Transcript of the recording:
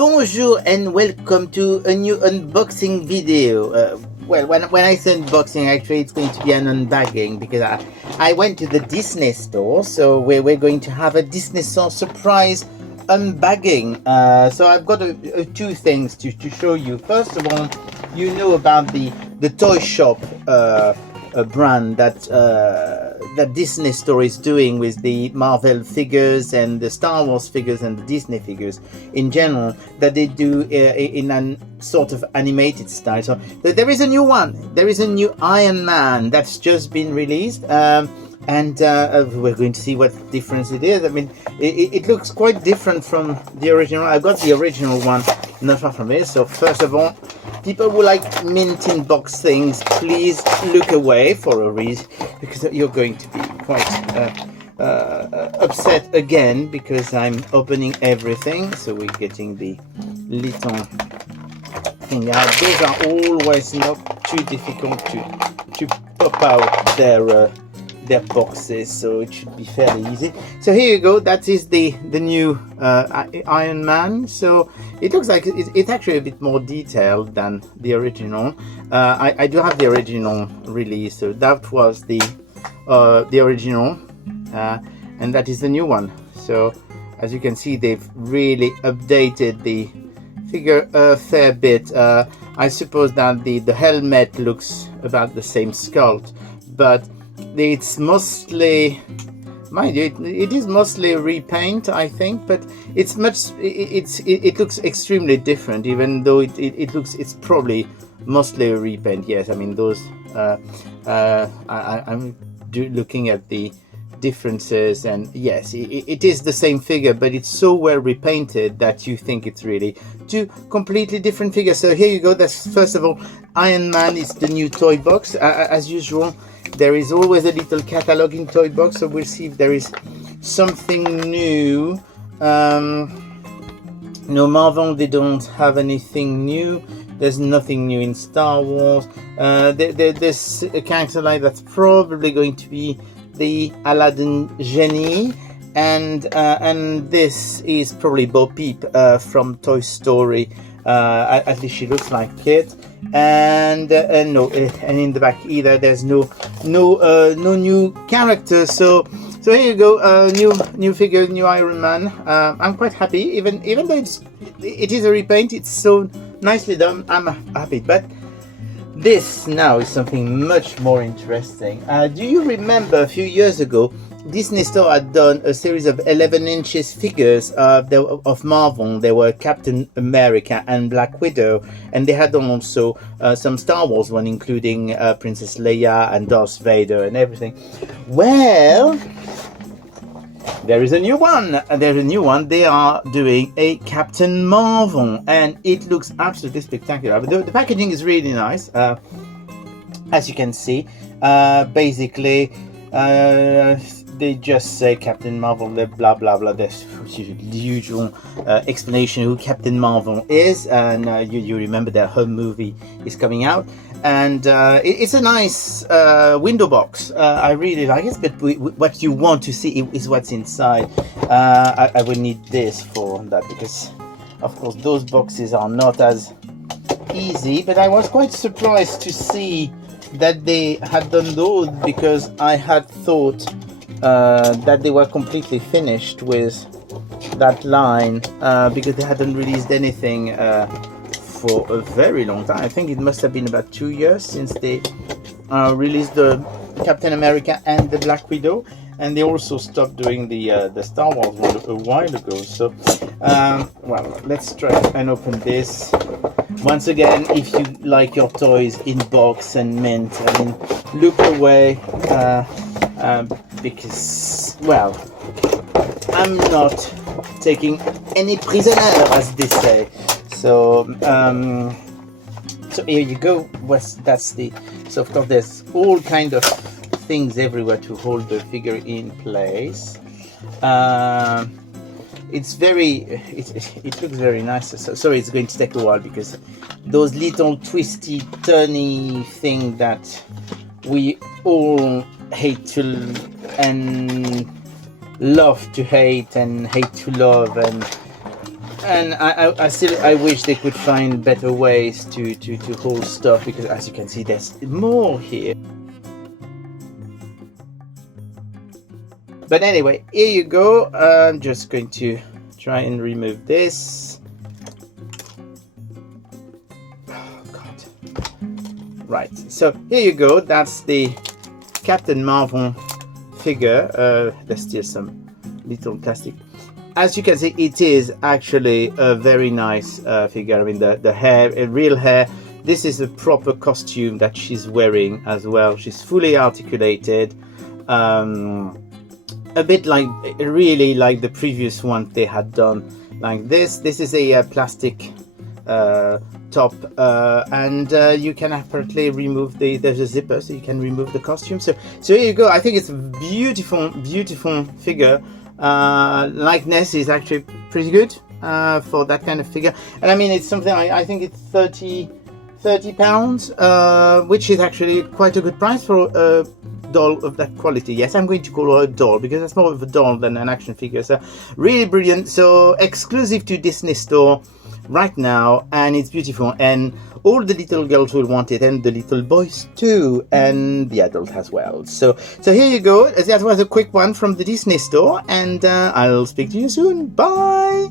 Bonjour and welcome to a new unboxing video. Well, when I say unboxing, actually it's going to be an unbagging because I went to the Disney store, so we're going to have a Disney store surprise unbagging. So I've got two things to show you. First of all, you know about the toy shop brand that Disney store is doing with the Marvel figures and the Star Wars figures and the Disney figures in general, that they do in a sort of animated style. So there is a new one. There is a new Iron Man that's just been released, and we're going to see what difference it is. I mean, it looks quite different from the original. I've got the original one not far from here. So first of all, people who like mint in box things, please look away for a reason, because you're going to be quite upset again because I'm opening everything. So we're getting the little thing out. Those are always not too difficult to pop out their boxes, so it should be fairly easy. So here you go. That is the new Iron Man. So it looks like it's actually a bit more detailed than the original. I do have the original release, so that was the original, and that is the new one. So as you can see, they've really updated the figure a fair bit. I suppose that the helmet looks about the same sculpt, but it's mostly, mind you, it is mostly a repaint, I think, but it looks extremely different, even though it's probably mostly a repaint. Yes, I mean those I'm looking at the differences, and yes, it is the same figure, but it's so well repainted that you think it's really two completely different figures. So here you go. That's first of all Iron Man. Is the new toy box. As usual, there is always a little catalog in toy box, so we'll see if there is something new. No, Marvel, they don't have anything new. There's nothing new in Star Wars. There's a character line that's probably going to be the Aladdin genie, and this is probably Bo Peep from Toy Story. At least she looks like it. And no, and in the back either there's no new characters. So here you go, new figure, new Iron Man. I'm quite happy, even though it is a repaint. It's so nicely done. I'm happy. But this now is something much more interesting. Do you remember a few years ago, Disney Store had done a series of 11 inches figures of Marvel? There were Captain America and Black Widow, and they had also some Star Wars one, including Princess Leia and Darth Vader and everything. Well, there is a new one. They are doing a Captain Marvel, and it looks absolutely spectacular. But the packaging is really nice, as you can see. Basically, they just say Captain Marvel, blah blah blah. There's the usual explanation who Captain Marvel is, and you remember that her movie is coming out, and it's a nice window box. I really like it, but what you want to see is what's inside. I will need this for that, because of course those boxes are not as easy, but I was quite surprised to see that they had done those, because I had thought that they were completely finished with that line, because they hadn't released anything for a very long time. I think it must have been about 2 years since they released the Captain America and the Black Widow, and they also stopped doing the Star Wars one a while ago. So well, let's try and open this. Once again, if you like your toys in box and mint, I mean, look away, because, well, I'm not taking any prisoner, as they say. So so here you go. So of course there's all kind of things everywhere to hold the figure in place. It looks very nice. So sorry, it's going to take a while, because those little twisty turny thing that we all hate to and love to hate and hate to love, and And I wish they could find better ways to hold stuff, because as you can see there's more here. But anyway, here you go. I'm just going to try and remove this. Oh god. Right, so here you go. That's the Captain Marvel figure. There's still some little plastic. As you can see, it is actually a very nice figure. I mean, the hair, real hair. This is a proper costume that she's wearing as well. She's fully articulated. A bit like, really like the previous one they had done like this. This is a plastic top, and you can apparently remove there's a zipper, so you can remove the costume. So here you go. I think it's a beautiful figure. Likeness is actually pretty good for that kind of figure, and I mean it's something I think it's 30 pounds, which is actually quite a good price for a doll of that quality. Yes, I'm going to call her a doll because that's more of a doll than an action figure. So really brilliant. So exclusive to Disney Store right now, and it's beautiful, and all the little girls will want it, and the little boys too, and the adult as well. So here you go. That was a quick one from the Disney Store, and I'll speak to you soon. Bye.